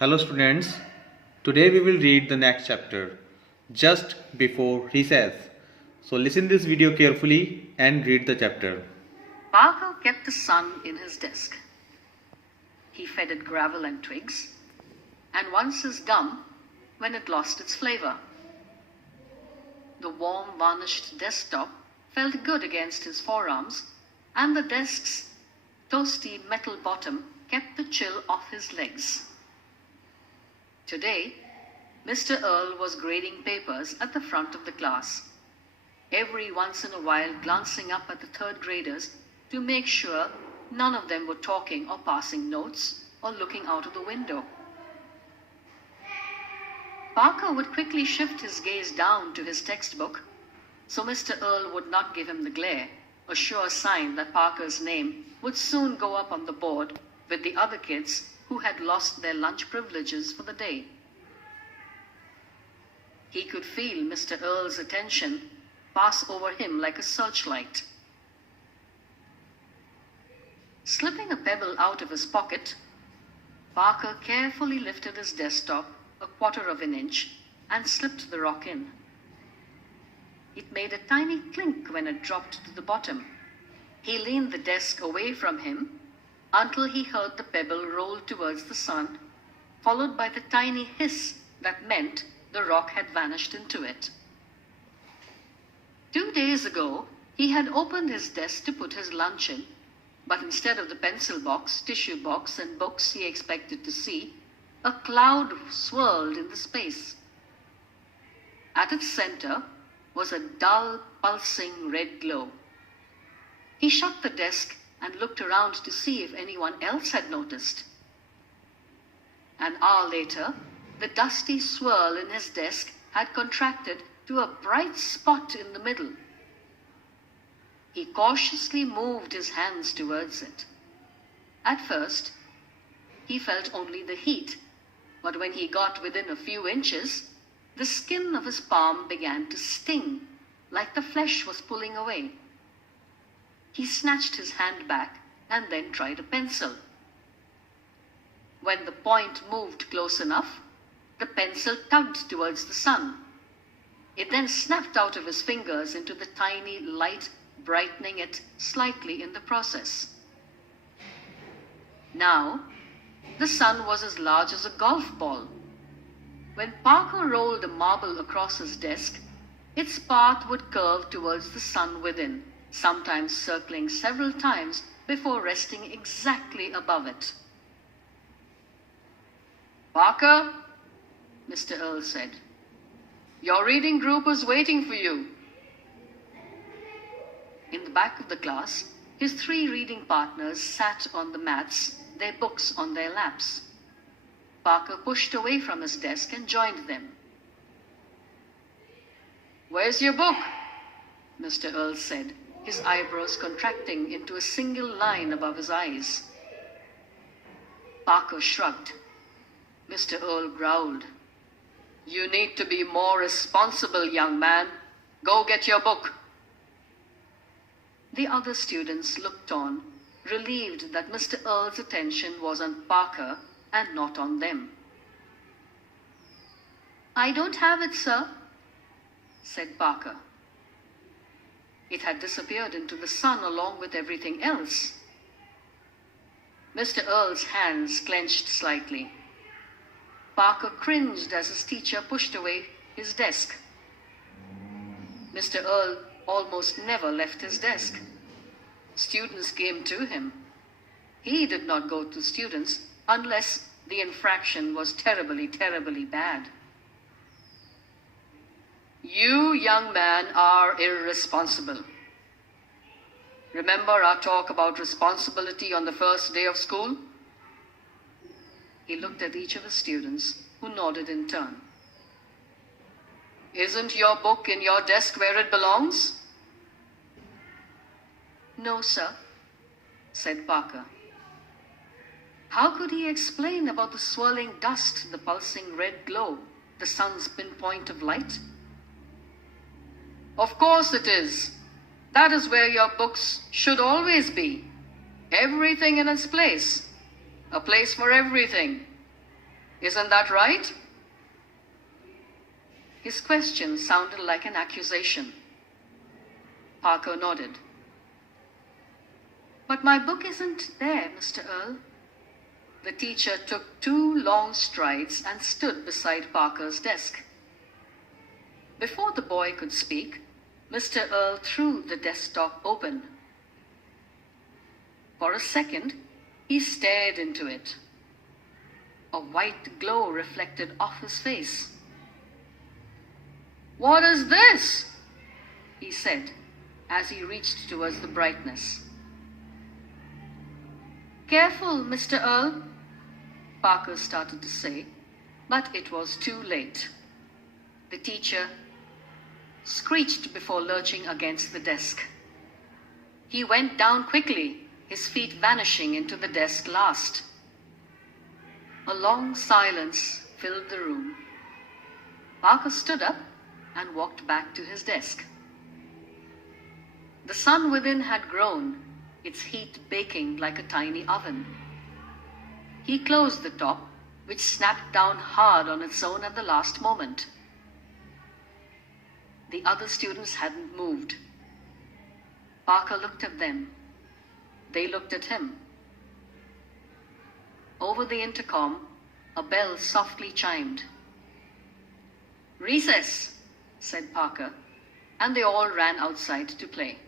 Hello students, today we will read the next chapter, just before recess. So listen this video carefully and read the chapter. Parker kept the sun in his desk. He fed it gravel and twigs, and once his gum when it lost its flavor. The warm varnished desktop felt good against his forearms, and the desk's toasty metal bottom kept the chill off his legs. Today, Mr. Earl was grading papers at the front of the class, every once in a while glancing up at the third graders to make sure none of them were talking or passing notes or looking out of the window. Parker would quickly shift his gaze down to his textbook, so Mr. Earl would not give him the glare, a sure sign that Parker's name would soon go up on the board with the other kids who had lost their lunch privileges for the day. He could feel Mr. Earl's attention pass over him like a searchlight. Slipping a pebble out of his pocket, Parker carefully lifted his desktop a quarter of an inch and slipped the rock in. It made a tiny clink when it dropped to the bottom. He leaned the desk away from him until he heard the pebble roll towards the sun, followed by the tiny hiss that meant the rock had vanished into it. 2 days ago, he had opened his desk to put his lunch in, but instead of the pencil box, tissue box, and books he expected to see, a cloud swirled in the space. At its center was a dull, pulsing red glow. He shut the desk and looked around to see if anyone else had noticed. An hour later, the dusty swirl in his desk had contracted to a bright spot in the middle. He cautiously moved his hands towards it. At first, he felt only the heat, but when he got within a few inches, the skin of his palm began to sting, like the flesh was pulling away. He snatched his hand back and then tried a pencil. When the point moved close enough, the pencil tugged towards the sun. It then snapped out of his fingers into the tiny light, brightening it slightly in the process. Now, the sun was as large as a golf ball. When Parker rolled a marble across his desk, its path would curve towards the sun within, sometimes circling several times before resting exactly above it. "Parker," Mr. Earl said, "your reading group is waiting for you." In the back of the class, his 3 reading partners sat on the mats, their books on their laps. Parker pushed away from his desk and joined them. "Where's your book?" Mr. Earl said, his eyebrows contracting into a single line above his eyes. Parker shrugged. Mr. Earl growled, "You need to be more responsible, young man. Go get your book." The other students looked on, relieved that Mr. Earl's attention was on Parker and not on them. "I don't have it, sir," said Parker. It had disappeared into the sun along with everything else. Mr. Earl's hands clenched slightly. Parker cringed as his teacher pushed away his desk. Mr. Earl almost never left his desk. Students came to him. He did not go to students unless the infraction was terribly, terribly bad. "You, young man, are irresponsible. Remember our talk about responsibility on the first day of school?" He looked at each of his students, who nodded in turn. "Isn't your book in your desk where it belongs?" "No, sir," said Parker. How could he explain about the swirling dust, the pulsing red glow, the sun's pinpoint of light? "Of course it is. That is where your books should always be. Everything in its place. A place for everything. Isn't that right? His question sounded like an accusation. Parker nodded. But my book isn't there, Mr. Earl. The teacher took 2 long strides and stood beside Parker's desk. Before the boy could speak, Mr. Earl threw the desktop open. For a second, he stared into it. A white glow reflected off his face. "What is this?" he said as he reached towards the brightness. "Careful, Mr. Earl," Parker started to say, but it was too late. The teacher screeched before lurching against the desk. He went down quickly, his feet vanishing into the desk last. A long silence filled the room. Parker stood up and walked back to his desk. The sun within had grown, its heat baking like a tiny oven. He closed the top, which snapped down hard on its own at the last moment. The other students hadn't moved. Parker looked at them. They looked at him. Over the intercom, a bell softly chimed. "Recess," said Parker, and they all ran outside to play.